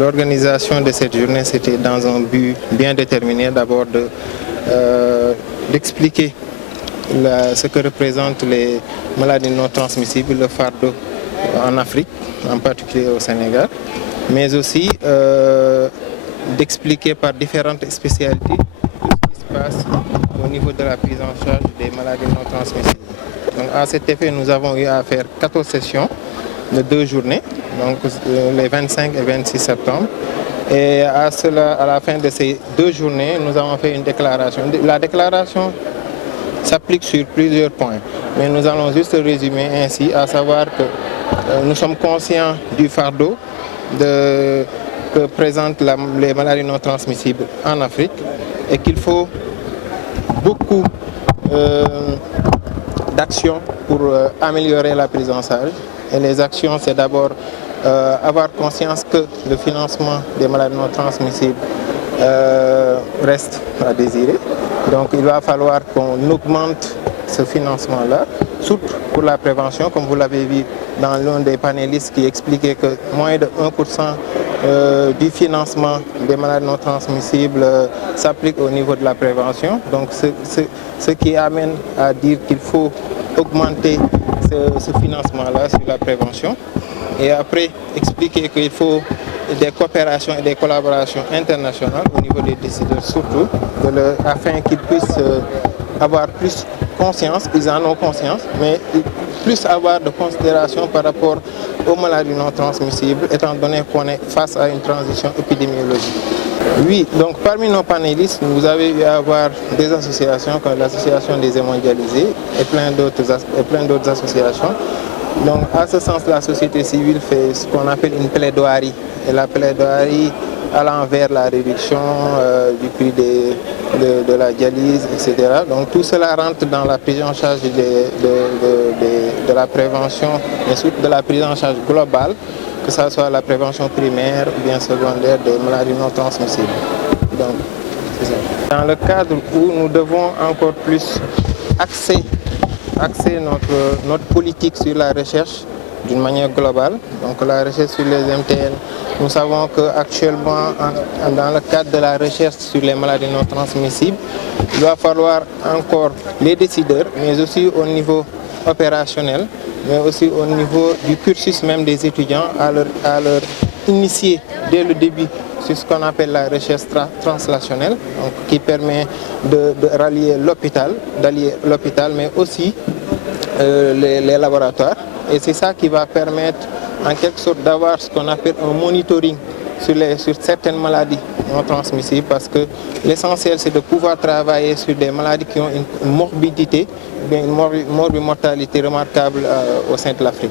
L'organisation de cette journée, c'était dans un but bien déterminé, d'abord d'expliquer ce que représentent les maladies non transmissibles, le fardeau en Afrique, en particulier au Sénégal, mais aussi d'expliquer par différentes spécialités tout ce qui se passe au niveau de la prise en charge des maladies non transmissibles. Donc, à cet effet, nous avons eu à faire 14 sessions de 2 journées, donc les 25 et 26 septembre. Et à la fin de ces 2 journées, nous avons fait une déclaration. La déclaration s'applique sur plusieurs points, mais nous allons juste résumer ainsi, à savoir que nous sommes conscients du fardeau que présentent les maladies non transmissibles en Afrique et qu'il faut beaucoup d'actions pour améliorer la prise en charge. Et les actions, c'est d'abord avoir conscience que le financement des maladies non transmissibles reste à désirer. Donc il va falloir qu'on augmente ce financement-là, surtout pour la prévention, comme vous l'avez vu dans l'un des panélistes qui expliquait que moins de 1% du financement des maladies non transmissibles s'applique au niveau de la prévention. Donc ce qui amène à dire qu'il faut augmenter ce financement-là sur la prévention. Et après, expliquer qu'il faut des coopérations et des collaborations internationales au niveau des décideurs surtout, afin qu'ils puissent avoir plus conscience, ils en ont conscience, mais plus avoir de considération par rapport aux maladies non transmissibles, étant donné qu'on est face à une transition épidémiologique. Oui, donc parmi nos panélistes, vous avez eu à avoir des associations comme l'association des hémondialisés et plein d'autres associations. Donc à ce sens, la société civile fait ce qu'on appelle une plaidoirie. Et la plaidoirie allant vers la réduction du prix de la dialyse, etc. Donc tout cela rentre dans la prise en charge de la prévention, mais surtout de la prise en charge globale, que ce soit la prévention primaire ou bien secondaire des maladies non transmissibles. Donc, c'est ça. Dans le cadre où nous devons encore plus axer notre politique sur la recherche d'une manière globale, donc la recherche sur les MTN. Nous savons qu'actuellement, dans le cadre de la recherche sur les maladies non transmissibles, il va falloir encore les décideurs, mais aussi au niveau opérationnel, mais aussi au niveau du cursus même des étudiants, à leur initier dès le début sur ce qu'on appelle la recherche translationnelle, donc, qui permet de rallier l'hôpital, mais aussi les laboratoires. Et c'est ça qui va permettre en quelque sorte d'avoir ce qu'on appelle un monitoring sur certaines maladies non transmissibles, parce que l'essentiel c'est de pouvoir travailler sur des maladies qui ont une morbidité, une morbimortalité remarquable au sein de l'Afrique.